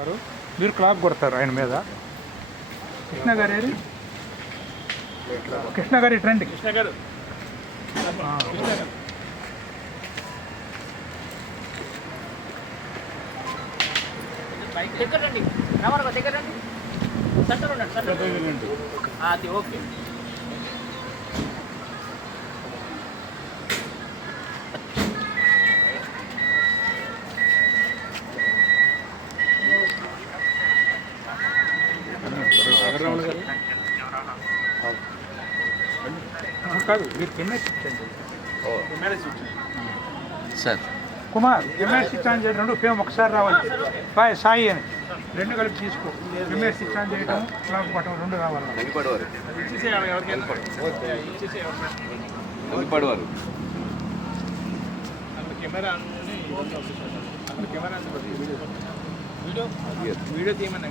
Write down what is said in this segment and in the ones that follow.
గారు. మీరు క్లాప్ కొడతారు ఆయన మీద. కృష్ణ గారు ఏరి కృష్ణ గారి ట్రెండ్ కృష్ణ గారు. దగ్గర రండి. రామారావు దగ్గర రండి. సెంటర్ ఉండండి సెంటర్ అది ఓకే. కాదు మీరు camera sir. Kumar camera switch on చేయడం రెండు ఫేమ్ ఒకసారి రావాలి. బాయ్ సాయి అని. రెండు కలిపి తీసుకో. కెమెరా స్విచ్ ఆన్ చేయడం క్లాప్ పట్టడం రెండు రావాలి వెంకపడవారు camera camera video. Video తీయమన్నా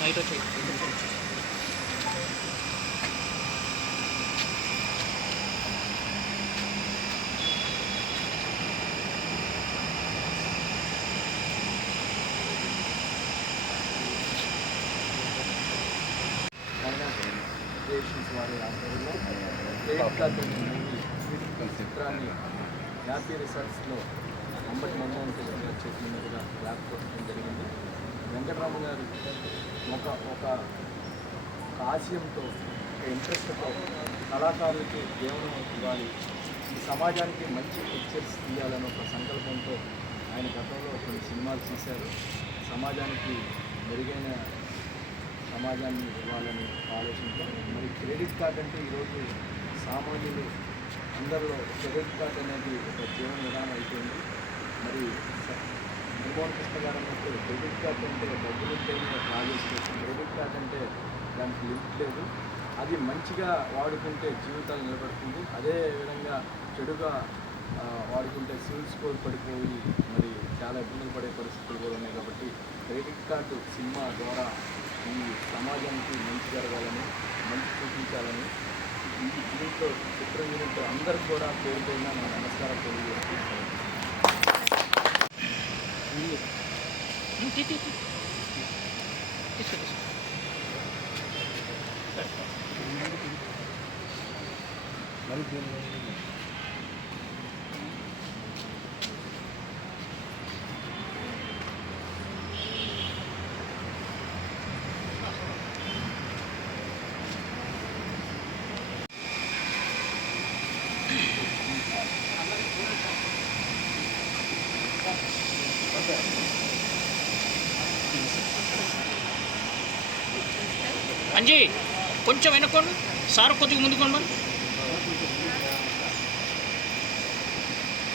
night వచ్చి క్రియేషన్స్ వారి ఆధ్వర్యంలో మూవీ చిత్రాన్ని హ్యాపీ రిసార్ట్స్లో అంబటి మన్మోహన్ కృష్ణ గారి చేతుల మీదుగా ల్యాబ్ కొట్టడం జరిగింది. వెంకటరామ గారు ఒక ఒక ఆశయంతో ఒక ఇంట్రెస్ట్తో కళాకారులకి దేవుని ఇవ్వాలి. ఈ సమాజానికి మంచి పిక్చర్స్ తీయాలని ఒక సంకల్పంతో ఆయన గతంలో కొన్ని సినిమాలు తీశారు. సమాజానికి మెరుగైన సమాజాన్ని ఇవ్వాలని ఆలోచించాం మరి క్రెడిట్ కార్డ్ అంటే ఈరోజు సామాన్యులు అందరిలో క్రెడిట్ కార్డ్ అనేది ఒక జీవన విధానం అయిపోయింది. మరి నిర్మోహన్ కృష్ణ గారు అన్నట్టు క్రెడిట్ కార్డ్ అంటే డబ్బులు ఉంటేనే లాగేసుకోవచ్చు క్రెడిట్ కార్డ్ అంటే దానికి లిమిట్ లేదు. అది మంచిగా వాడుకుంటే జీవితాలు నిలబడుతుంది. అదే విధంగా చెడుగా వాడుకుంటే సివిల్ స్కోర్ పడిపోయి మరి చాలా ఇబ్బందులు పడే పరిస్థితులు కూడా ఉన్నాయి కాబట్టి క్రెడిట్ కార్డు సినిమా ద్వారా ఈ సమాజానికి మంచి జరగాలని మంచి చూపించాలని ఈ దీంట్లో చిత్రం యూనిట్ అందరికి కూడా పేరు పేరున నా నమస్కారం తెలియజేస్తున్నాను తీసుకో అంజీ కొంచెం వెనుకోండి సార్ కొద్దిగా ముందుకోండి మరి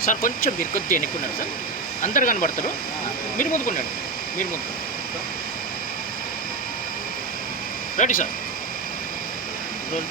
సార్ కొంచెం మీరు కొద్దిగా వెనుక్కున్నారు సార్. అందరు కనబడతారు. మీరు ముందుకున్నాడు మీరు ముందు రెడీ సార్. ఏం